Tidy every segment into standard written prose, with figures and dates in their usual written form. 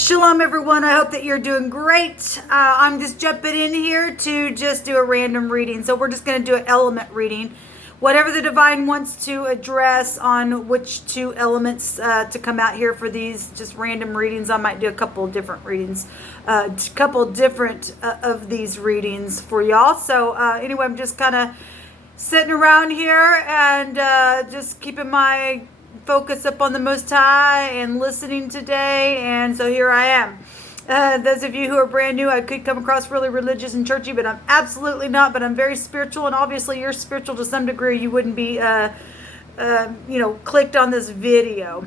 Shalom everyone, I hope that you're doing great. I'm just jumping in here to just do a random reading. So we're just going to do an element reading. Whatever the divine wants to address on which two elements to come out here for these just random readings. I might do a couple different readings, a couple different of these readings for y'all. So anyway, I'm just kind of sitting around here and just keeping my focus up on the Most High and listening today, and so here I am. Those of you who are brand new, I could come across really religious and churchy, but I'm absolutely not. But I'm very spiritual, and obviously you're spiritual to some degree. You wouldn't be, clicked on this video.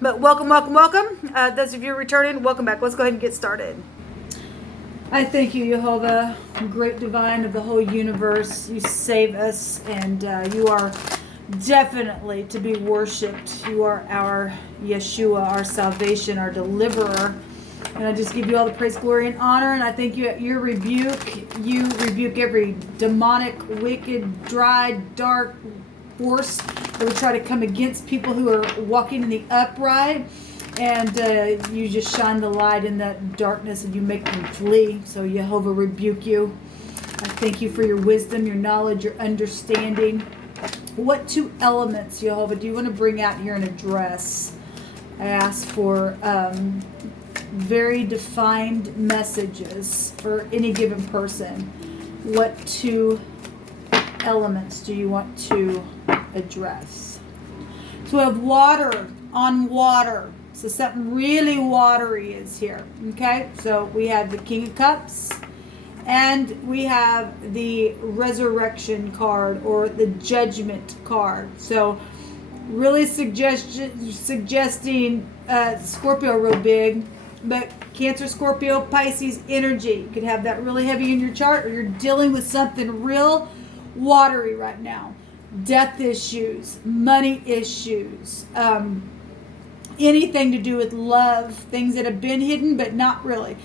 But welcome, welcome, welcome. Those of you returning, welcome back. Let's go ahead and get started. I thank you, Jehovah, great divine of the whole universe. You save us, and you are definitely to be worshipped. You are our Yeshua, our salvation, our deliverer. And I just give you all the praise, glory, and honor. And I thank you at your rebuke. You rebuke every demonic, wicked, dry, dark force that would try to come against people who are walking in the upright. And you just shine the light in that darkness and you make them flee. So Jehovah rebuke you. I thank you for your wisdom, your knowledge, your understanding. What two elements, Jehovah, do you want to bring out here and address? I ask for very defined messages for any given person. What two elements do you want to address? So we have water on water. So something really watery is here. Okay, so we have the King of Cups. And we have the resurrection card or the judgment card. So really suggesting Scorpio real big, but Cancer, Scorpio, Pisces energy. You could have that really heavy in your chart, or you're dealing with something real watery right now. Death issues, money issues, anything to do with love, things that have been hidden but not really.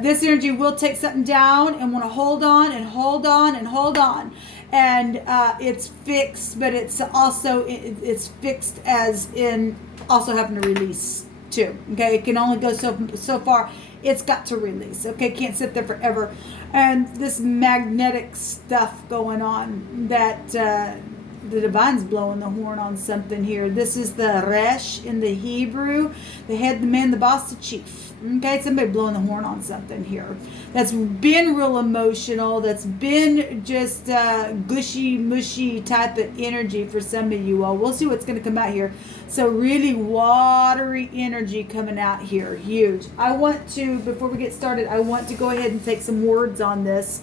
This energy will take something down and want to hold on and hold on and hold on. And it's fixed, but it's also, it's fixed as in also having to release too. Okay, it can only go so far. It's got to release. Okay, can't sit there forever. And this magnetic stuff going on that the divine's blowing the horn on something here. This is the Resh in the Hebrew, the head, the man, the boss, the chief. Okay, somebody blowing the horn on something here. That's been real emotional. That's been just gushy, mushy type of energy for some of you all. We'll see what's going to come out here. So really watery energy coming out here. Huge. I want to, before we get started, I want to go ahead and take some words on this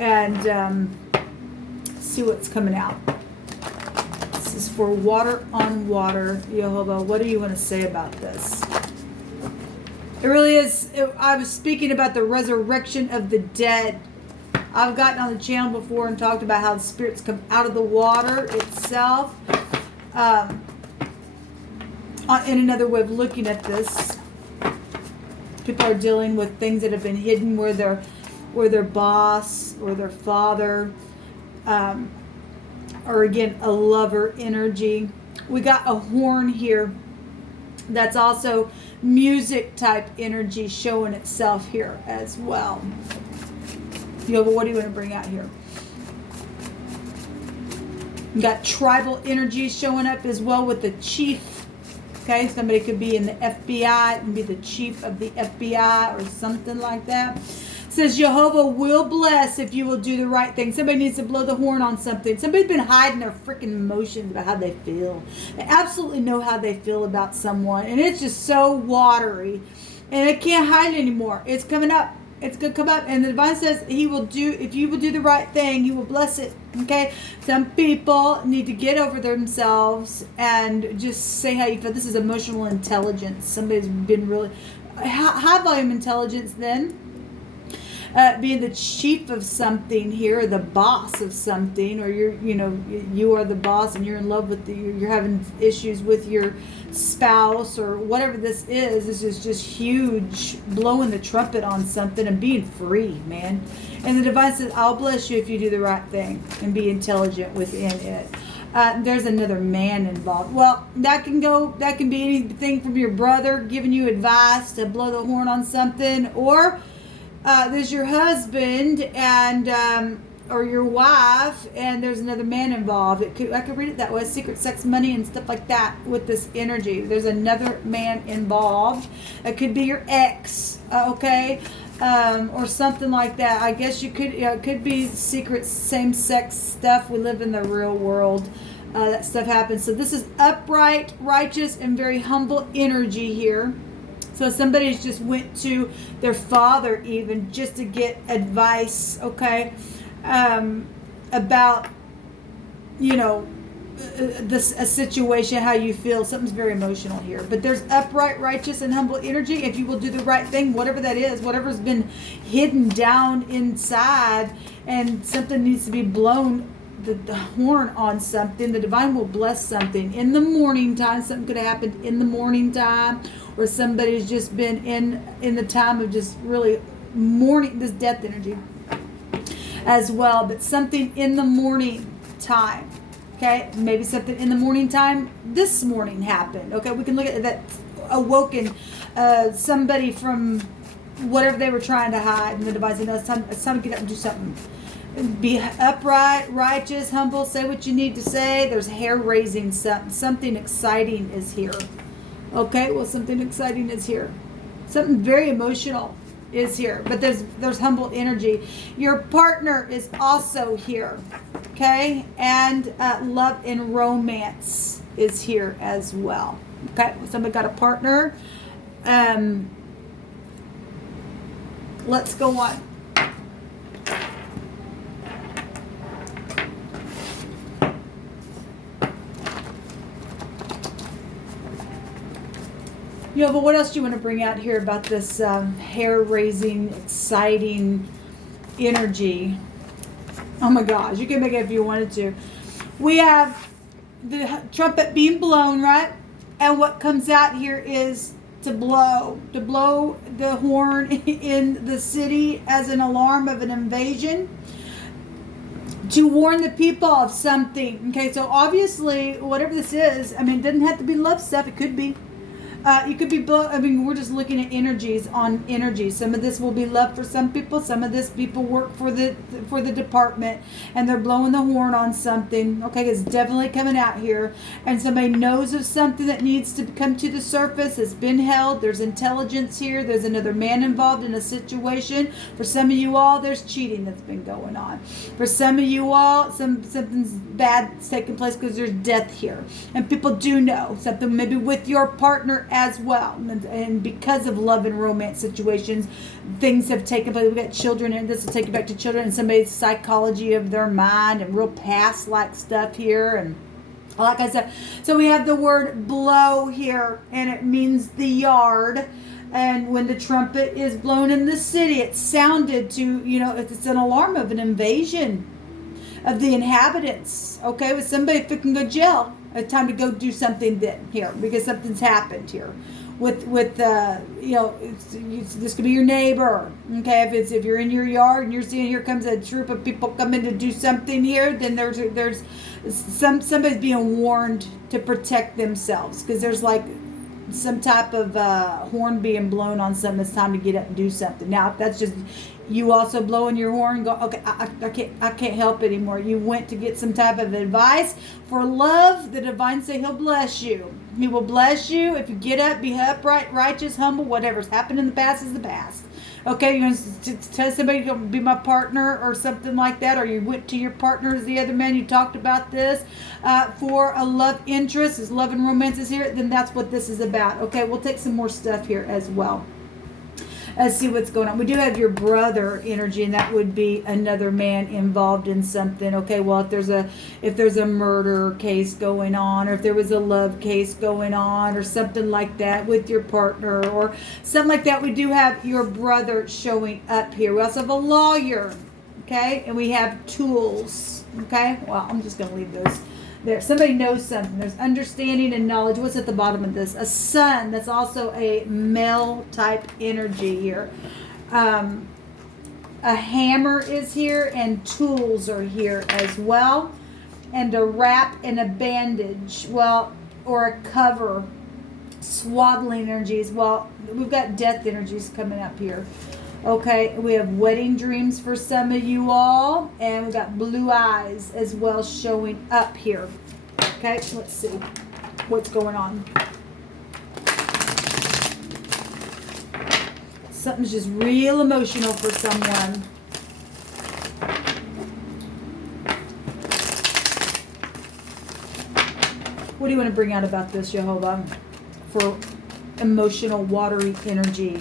and see what's coming out. This is for water on water. Jehovah, what do you want to say about this? It really is. I was speaking about the resurrection of the dead. I've gotten on the channel before and talked about how the spirits come out of the water itself. In another way of looking at this, people are dealing with things that have been hidden, where their boss or their father, or again a lover energy. We got a horn here. That's also music type energy showing itself here as well. But what do you want to bring out here? You got tribal energy showing up as well with the chief. Okay, somebody could be in the FBI and be the chief of the FBI or something like that. Says Jehovah will bless if you will do the right thing. Somebody needs to blow the horn on something. Somebody's been hiding their freaking emotions about how they feel. They absolutely know how they feel about someone, and it's just so watery, and it can't hide anymore. It's coming up. It's going to come up, and the divine says he will do, if you will do the right thing, he will bless it. Okay, some people need to get over themselves and just say how you feel. This is emotional intelligence. Somebody's been really high volume intelligence then. Being the chief of something here, the boss of something, or you are the boss and you're in love with you're having issues with your spouse or whatever this is. This is just huge, blowing the trumpet on something and being free, man. And the divine says, I'll bless you if you do the right thing and be intelligent within it. There's another man involved. Well, that can be anything from your brother giving you advice to blow the horn on something, or there's your husband and or your wife, and there's another man involved. I could read it that way: secret sex, money, and stuff like that. With this energy, there's another man involved. It could be your ex, okay, or something like that. I guess you could. It could be secret same-sex stuff. We live in the real world. That stuff happens. So this is upright, righteous, and very humble energy here. So somebody's just went to their father even just to get advice, okay, about, a situation, how you feel. Something's very emotional here. But there's upright, righteous, and humble energy. If you will do the right thing, whatever that is, whatever's been hidden down inside, and something needs to be blown, the horn on something, the divine will bless something. In the morning time, something could have happened in the morning time, or somebody's just been in the time of just really mourning this death energy as well. But something in the morning time, okay, maybe something in the morning time this morning happened. Okay, we can look at that, awoken somebody from whatever they were trying to hide, and the divine said, no, it's time to get up and do something. Be upright, righteous, humble, say what you need to say. There's hair raising. Something exciting is here. Okay, well, something exciting is here. Something very emotional is here. But there's humble energy. Your partner is also here. Okay, and love and romance is here as well. Okay, somebody got a partner. Let's go on. But what else do you want to bring out here about this hair-raising, exciting energy? Oh my gosh, you can make it if you wanted to. We have the trumpet being blown, right? And what comes out here is to blow the horn in the city as an alarm of an invasion, to warn the people of something. Okay, so obviously, whatever this is, it doesn't have to be love stuff. It could be. You could be, we're just looking at energies on energy. Some of this will be love for some people. Some of this people work for the department, and they're blowing the horn on something. Okay, it's definitely coming out here. And somebody knows of something that needs to come to the surface. It's been held. There's intelligence here. There's another man involved in a situation. For some of you all, there's cheating that's been going on. For some of you all, something's bad's taking place because there's death here. And people do know something maybe with your partner as well, and because of love and romance situations, things have taken place. We've got children, and this will take you back to children and somebody's psychology of their mind and real past like stuff here. And like I said, so we have the word blow here, and it means the yard. And when the trumpet is blown in the city, it sounded to, it's an alarm of an invasion of the inhabitants. Okay, with somebody if it can go to jail. It's time to go do something then here, because something's happened here with this could be your neighbor. Okay, if you're in your yard and you're seeing here comes a troop of people coming to do something here, then there's somebody's being warned to protect themselves, because there's like some type of horn being blown on something. It's time to get up and do something. Now, if that's just you also blowing your horn, go, okay, I can't help anymore. You went to get some type of advice for love. The divine say he'll bless you. He will bless you if you get up, be upright, righteous, humble. Whatever's happened in the past is the past. Okay, you're going to tell somebody you're going to be my partner or something like that, or you went to your partner as the other man, you talked about this for a love interest, is love and romance is here, then that's what this is about. Okay, we'll take some more stuff here as well. Let's see what's going on. We do have your brother energy, and that would be another man involved in something. Okay, well, if there's a murder case going on, or if there was a love case going on, or something like that with your partner, or something like that, we do have your brother showing up here. We also have a lawyer, okay, and we have tools. Okay, well, I'm just going to leave those there. Somebody knows something. There's understanding and knowledge. What's at the bottom of this? A sun. That's also a male type energy here. A hammer is here, and tools are here as well. and a wrap and a bandage, well, or a cover, swaddling energies. Well, we've got death energies coming up here. Okay, we have wedding dreams for some of you all, and we got blue eyes as well showing up here. Okay, let's see what's going on. Something's just real emotional for someone. What do you want to bring out about this, Jehovah, for emotional, watery energy?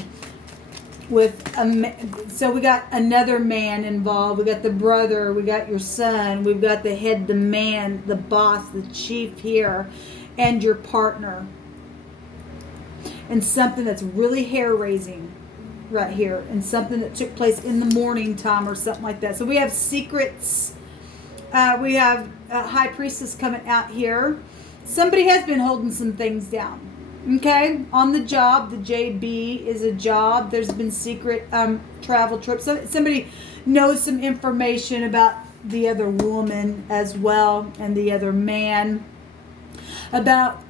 So we got another man involved. We got the brother. We got your son. We've got the head, the man, the boss, the chief here, and your partner. And something that's really hair-raising right here, and something that took place in the morning time or something like that. So we have secrets. We have a high priestess coming out here. Somebody has been holding some things down. Okay, on the job, the JB is a job. There's been secret travel trips. So somebody knows some information about the other woman as well, and the other man, about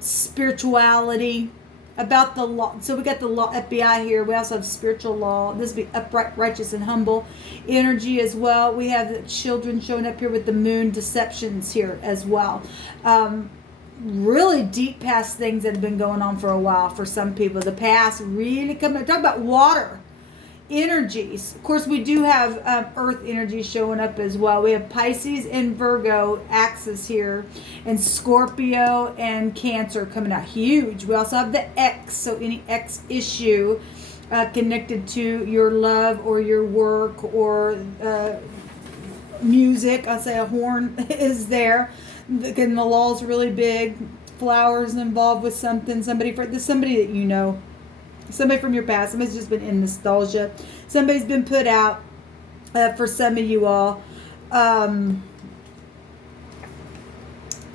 spirituality, about the law. So we got the law, FBI here. We also have spiritual law. This would be upright, righteous, and humble energy as well. We have the children showing up here with the moon deceptions here as well. Really deep past things that have been going on for a while for some people. The past really coming. Talk about water energies. Of course, we do have earth energy showing up as well. We have Pisces and Virgo axis here, and Scorpio and Cancer coming out huge. We also have the X, so any X issue connected to your love or your work or music. I'll say a horn is there. And the law's really big. Flowers involved with something. Somebody that you know. Somebody from your past. Somebody's just been in nostalgia. Somebody's been put out for some of you all.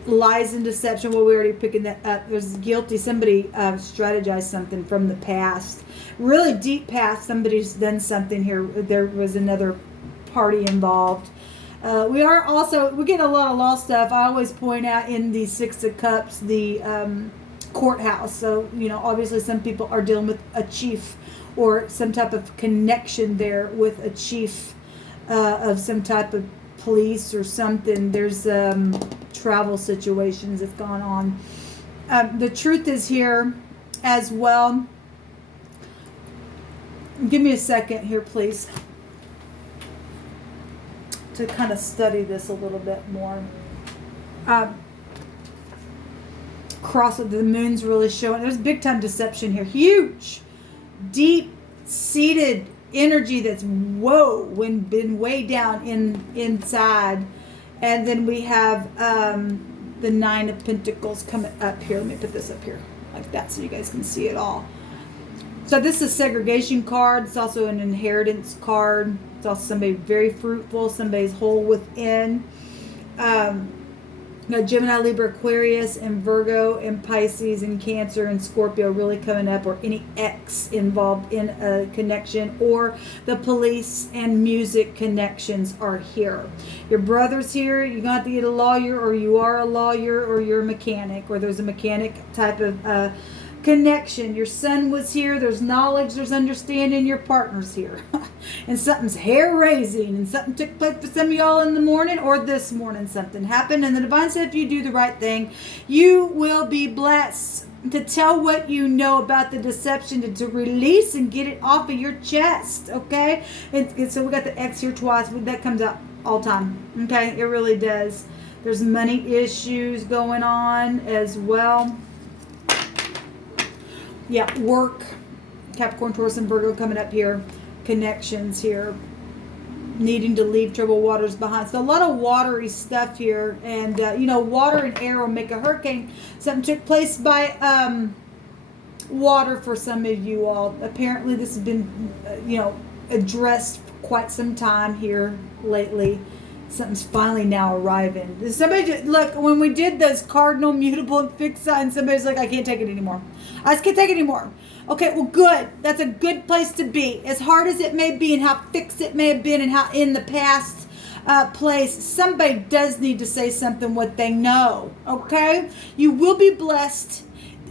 Lies and deception. Well, we're already picking that up. There's guilty. Somebody strategized something from the past. Really deep past. Somebody's done something here. There was another party involved. We're getting a lot of law stuff. I always point out in the Six of Cups, the courthouse. So, obviously some people are dealing with a chief or some type of connection there with a chief of some type of police or something. There's travel situations that's gone on. The truth is here as well. Give me a second here, please, to kind of study this a little bit more. Cross of the moon's really showing. There's big time deception here. Huge, deep seated energy that's been way down inside. And then we have the Nine of Pentacles coming up here. Let me put this up here like that so you guys can see it all. So this is a segregation card. It's also an inheritance card. It's also somebody very fruitful. Somebody's whole within. Gemini, Libra, Aquarius, and Virgo, and Pisces, and Cancer, and Scorpio really coming up, or any X involved in a connection, or the police and music connections are here. Your brother's here. You're going to have to get a lawyer, or you are a lawyer, or you're a mechanic, or there's a mechanic type of connection. Your son was here. There's knowledge, there's understanding. Your partner's here. And something's hair raising, and something took place for some of y'all in the morning, or this morning something happened. And the divine said if you do the right thing, you will be blessed. To tell what you know about the deception, to release and get it off of your chest. Okay, and so we got the X here twice. That comes out all the time. Okay, it really does. There's money issues going on as well. Yeah, work, Capricorn, Taurus, and Virgo coming up here. Connections here. Needing to leave troubled waters behind. So a lot of watery stuff here. And, water and air will make a hurricane. Something took place by water for some of you all. Apparently this has been, addressed for quite some time here lately. Something's finally now arriving. Somebody, look, when we did those cardinal, mutable, and fixed signs, somebody's like, I can't take it anymore. I just can't take it anymore. Okay, well, good. That's a good place to be. As hard as it may be and how fixed it may have been and how in the past place, somebody does need to say something what they know. Okay? You will be blessed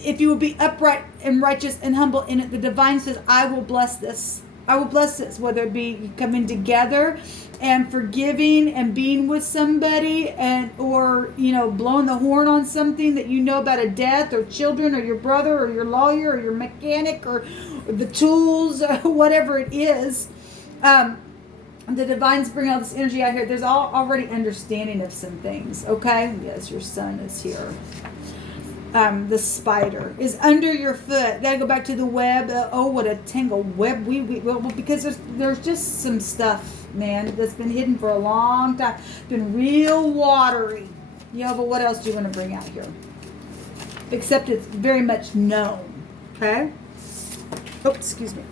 if you will be upright and righteous and humble in it. The divine says, I will bless this. I will bless this, whether it be coming together and forgiving and being with somebody, and or blowing the horn on something that you know about a death or children or your brother or your lawyer or your mechanic or the tools or whatever it is. The divines bring all this energy out here. There's already understanding of some things. Okay, yes, your son is here. The spider is under your foot. Gotta go back to the web. Oh, what a tangled web. Well, because there's just some stuff, man, that's been hidden for a long time. It's been real watery. But what else do you want to bring out here? Except it's very much known. Okay? Oh, excuse me.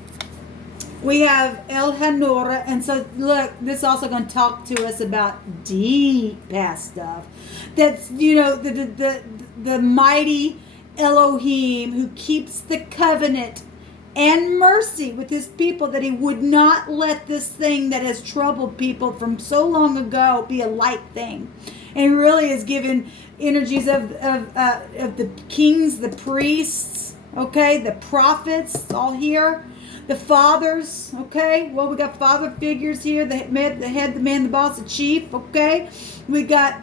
We have El Hanora, and so look, this is also going to talk to us about deep past stuff. That's the mighty Elohim who keeps the covenant and mercy with his people, that he would not let this thing that has troubled people from so long ago be a light thing. And he really is given energies of the kings, the priests, okay, the prophets, all here. The fathers, okay. Well, we got father figures here. The head, the man, the boss, the chief, okay. We got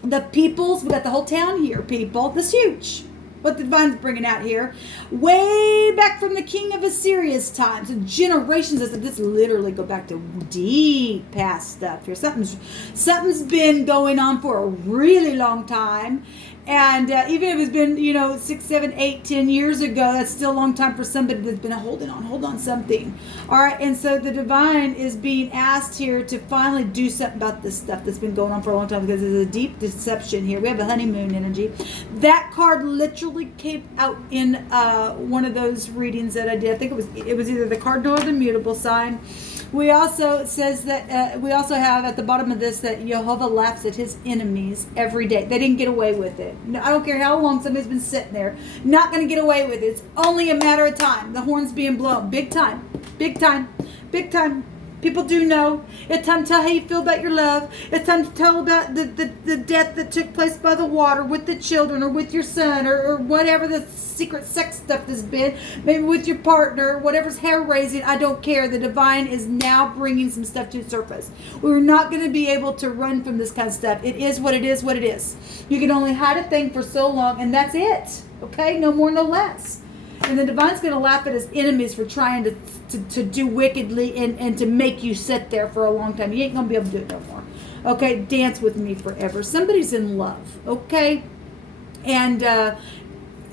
the peoples. We got the whole town here, people. This huge. What the divine's bringing out here. Way back from the king of Assyria's time. So generations of this literally go back to deep past stuff here. Something's been going on for a really long time. And even if it's been, 6, 7, 8, 10 years ago, that's still a long time for somebody that's been hold on something. All right. And so the divine is being asked here to finally do something about this stuff that's been going on for a long time, because there's a deep deception here. We have a honeymoon energy. That card literally came out in one of those readings that I did. I think it was either the cardinal or the mutable sign. We also, it says that, we also have at the bottom of this that Jehovah laughs at his enemies every day. They didn't get away with it. No, I don't care how long somebody's been sitting there. Not going to get away with it. It's only a matter of time. The horn's being blown. Big time. Big time. Big time. People do know. It's time to tell how you feel about your love. It's time to tell about the death that took place by the water with the children, or with your son, or whatever the secret sex stuff has been. Maybe with your partner, whatever's hair raising. I don't care. The divine is now bringing some stuff to the surface. We're not going to be able to run from this kind of stuff. It is what it is, what it is. You can only hide a thing for so long, and that's it. Okay? No more, no less. And the divine's going to laugh at his enemies for trying to do wickedly and to make you sit there for a long time. You ain't going to be able to do it no more. Okay? Dance with me forever. Somebody's in love. Okay? And I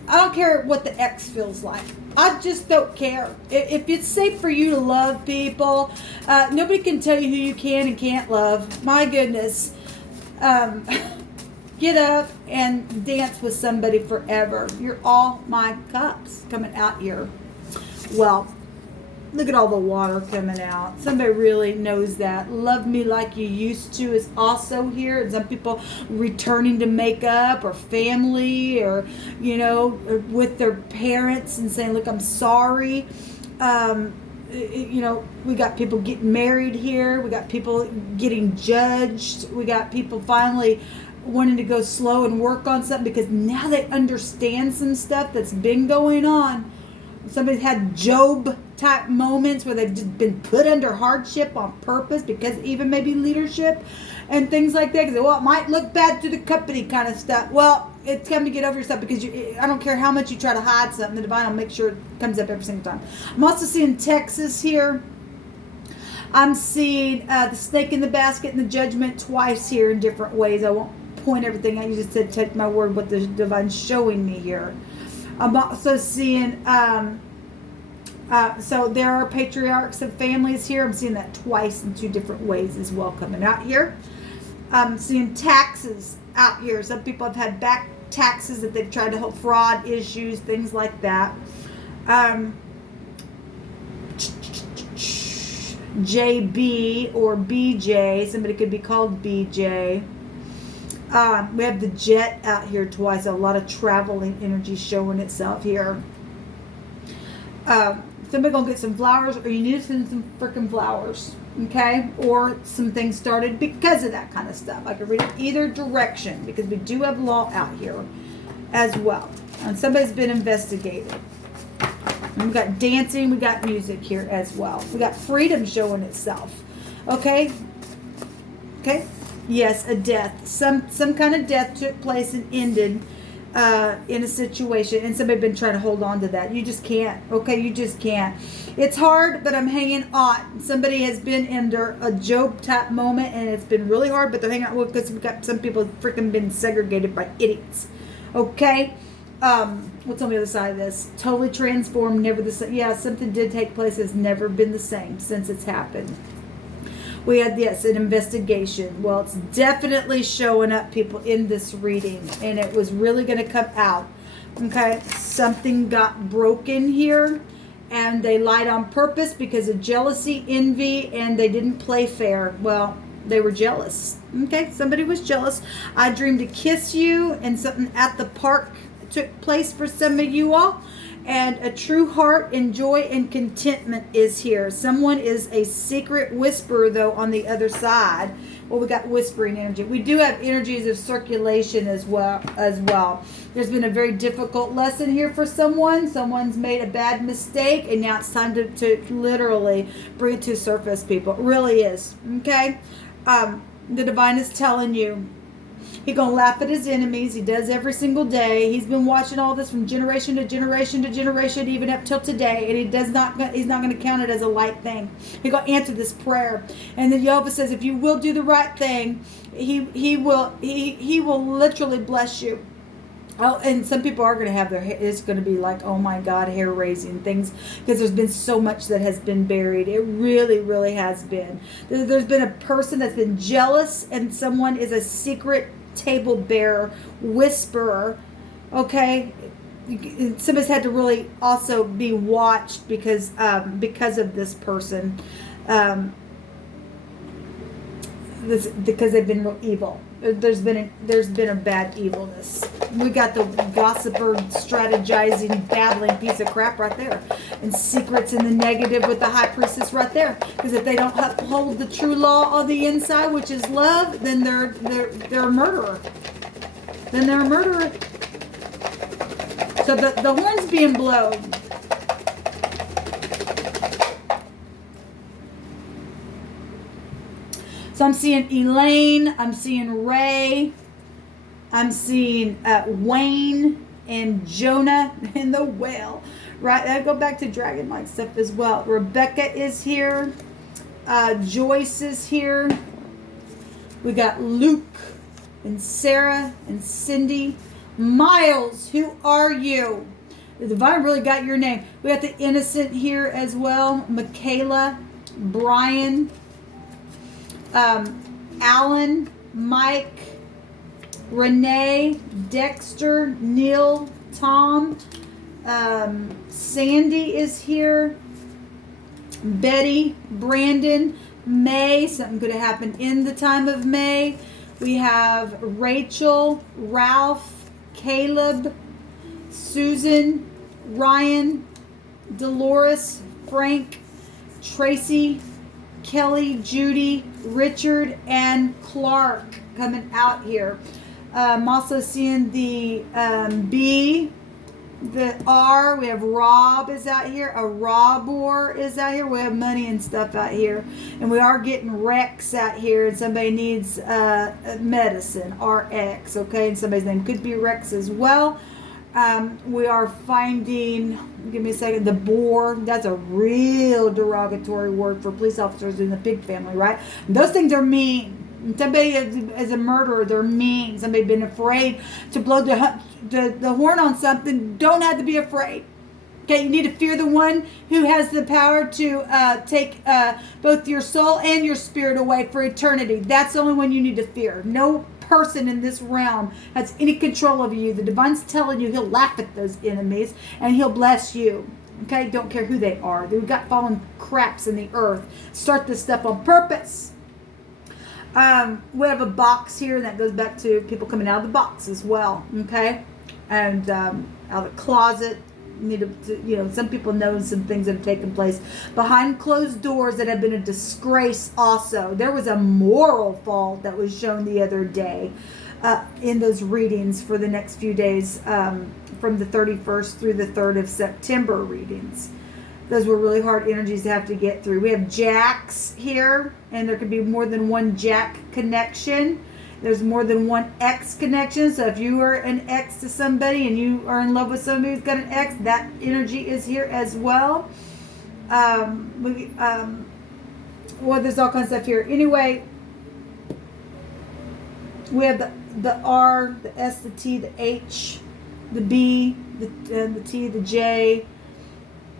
don't care what the ex feels like. I just don't care. If it's safe for you to love people, nobody can tell you who you can and can't love. My goodness. Get up and dance with somebody forever. You're all my cups coming out here. Well, look at all the water coming out. Somebody really knows that. Love me like you used to is also here. And some people returning to make up, or family, or, with their parents and saying, look, I'm sorry. We got people getting married here. We got people getting judged. We got people finally wanting to go slow and work on something because now they understand some stuff that's been going on. Somebody's had Job type moments where they've just been put under hardship on purpose, because even maybe leadership and things like that. Because, well, it might look bad to the company kind of stuff. Well, it's time to get over yourself, because I don't care how much you try to hide something, the divine will make sure it comes up every single time. I'm also seeing Texas here. I'm seeing the snake in the basket and the judgment twice here in different ways. I won't point everything out. You just said, take my word, what the divine's showing me here. I'm also seeing, so there are patriarchs of families here. I'm seeing that twice in 2 different ways as well coming out here. I'm seeing taxes out here. Some people have had back taxes that they've tried to hold, fraud issues, things like that. JB or BJ. Somebody could be called BJ. We have the jet out here twice. A lot of traveling energy showing itself here. Somebody gonna get some flowers, or you need to send some freaking flowers. Okay, or some things started because of that kind of stuff. I could read it either direction because we do have law out here as well. And somebody's been investigated. And we got dancing, we got music here as well. We got freedom showing itself. Okay? Okay? Yes, a death. Some kind of death took place and ended in a situation, and somebody been trying to hold on to that. You just can't. Okay, you just can't. It's hard, but I'm hanging on. Somebody has been under a Job type moment, and it's been really hard, but they're hanging on because we've got some people freaking been segregated by idiots. Okay? What's on the other side of this? Totally transformed, never the same. Yeah, something did take place, has never been the same since it's happened. We had, yes, an investigation. Well, it's definitely showing up, people, in this reading, and it was really going to come out. Okay, something got broken here, and they lied on purpose because of jealousy, envy, and they didn't play fair. Well, they were jealous. Okay, somebody was jealous. I dreamed to kiss you, and something at the park took place for some of you all. And a true heart and joy and contentment is here. Someone is a secret whisperer, though, on the other side. Well, we got whispering energy. We do have energies of circulation as well. There's been a very difficult lesson here for someone. Someone's made a bad mistake, and now it's time to literally bring it to surface, people. It really is. Okay? The divine is telling you, he's going to laugh at his enemies. He does every single day. He's been watching all this from generation to generation to generation, even up till today. And he's not going to count it as a light thing. He's going to answer this prayer. And then Jehovah says, if you will do the right thing, he will literally bless you. Oh, and some people are going to have their hair, it's going to be like, oh my God, hair raising things, because there's been so much that has been buried. It really, really has been. There's been a person that's been jealous, and someone is a secret table bearer, whisperer. Okay, somebody's had to really also be watched because of this person, because they've been real evil. There's been a bad evilness. We got the gossiper, strategizing, babbling piece of crap right there, and secrets in the negative with the high priestess right there. Because if they don't uphold the true law on the inside, which is love, then they're a murderer. Then they're a murderer. So the horn's being blown. So I'm seeing Elaine, I'm seeing Ray, I'm seeing Wayne and Jonah and the whale. Right, I go back to dragon-like stuff as well. Rebecca is here. Joyce is here. We got Luke and Sarah and Cindy. Miles, who are you? The divine really got your name. We got the innocent here as well. Michaela, Brian, Alan, Mike, Renee, Dexter, Neil, Tom, Sandy is here, Betty, Brandon, May, something could have happened in the time of May. We have Rachel, Ralph, Caleb, Susan, Ryan, Dolores, Frank, Tracy, Kelly, Judy, Richard, and Clark coming out here. I'm also seeing the B, the R. We have Rob is out here. A Robor is out here. We have money and stuff out here. And we are getting Rex out here. And somebody needs medicine, RX. Okay. And somebody's name could be Rex as well. We are finding, give me a second, the boar. That's a real derogatory word for police officers in the pig family, right? And those things are mean. Somebody is a murderer, they're mean. Somebody been afraid to blow the horn on something. Don't have to be afraid. Okay, you need to fear the one who has the power to take both your soul and your spirit away for eternity. That's the only one you need to fear. No person in this realm has any control over you. The divine's telling you he'll laugh at those enemies and he'll bless you. Okay, don't care who they are. We've got fallen craps in the earth. Start this stuff on purpose. We have a box here, and that goes back to people coming out of the box as well. Okay, and out of the closet, need to, some people know some things that have taken place behind closed doors that have been a disgrace also. There was a moral fault that was shown the other day in those readings for the next few days, from the 31st through the 3rd of September readings. Those were really hard energies to have to get through. We have jacks here, and there could be more than one jack connection. There's more than one ex connection. So if you are an ex to somebody and you are in love with somebody who's got an ex, that energy is here as well. There's all kinds of stuff here. Anyway, we have the R, the S, the T, the H, the B, the T, the J.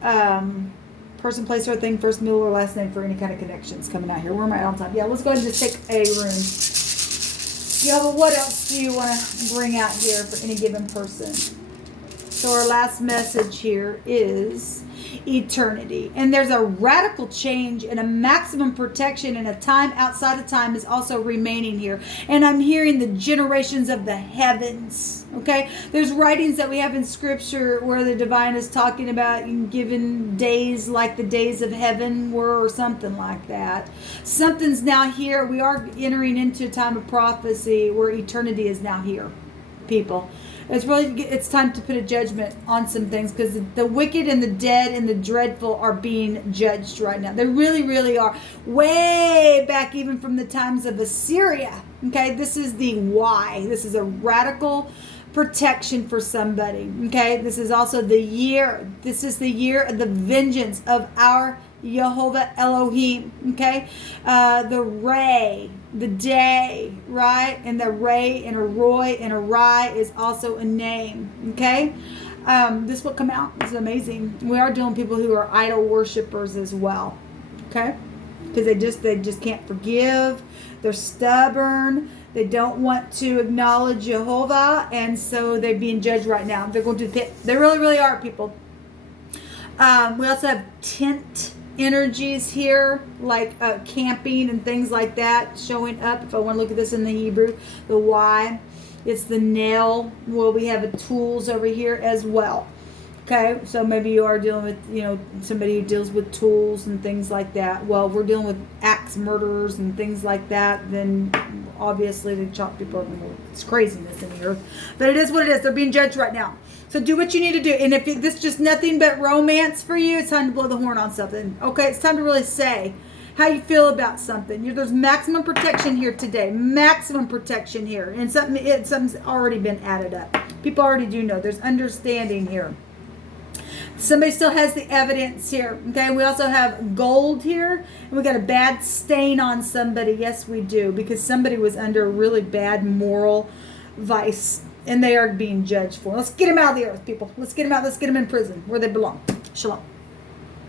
Person, place, or thing, first, middle, or last name for any kind of connections coming out here. Where am I on time? Yeah, let's go ahead and just take a room. Yeah, but what else do you want to bring out here for any given person? So our last message here is eternity. And there's a radical change and a maximum protection, and a time outside of time is also remaining here. And I'm hearing the generations of the heavens. Okay? There's writings that we have in scripture where the divine is talking about given days like the days of heaven were, or something like that. Something's now here. We are entering into a time of prophecy where eternity is now here, people. It's time to put a judgment on some things, because the wicked and the dead and the dreadful are being judged right now. They really, really are. Way back even from the times of Assyria. Okay, this is the why. This is a radical protection for somebody. Okay, this is also the year. This is the year of the vengeance of our Jehovah Elohim. Okay, the ray, the day, right? And the ray and a roy and a rai is also a name. Okay, this will come out. It's amazing. We are dealing with people who are idol worshipers as well. Okay, because they just can't forgive. They're stubborn. They don't want to acknowledge Jehovah, and so they're being judged right now. They're going to the pit. They really, really are, people. We also have tent energies here, like camping and things like that showing up. If I want to look at this in the Hebrew, the Y, it's the nail. Well, we have tools over here as well. Okay, so maybe you are dealing with, somebody who deals with tools and things like that. Well, we're dealing with axe murderers and things like that. Then obviously they chop people up. It's craziness in the earth. But it is what it is. They're being judged right now. So do what you need to do. And if this is just nothing but romance for you, it's time to blow the horn on something. Okay, it's time to really say how you feel about something. There's maximum protection here today. Maximum protection here. And something's already been added up. People already do know. There's understanding here. Somebody still has the evidence here. Okay, we also have gold here. And we got a bad stain on somebody. Yes, we do. Because somebody was under a really bad moral vice. And they are being judged for. Let's get them out of the earth, people. Let's get them out. Let's get them in prison where they belong. Shalom.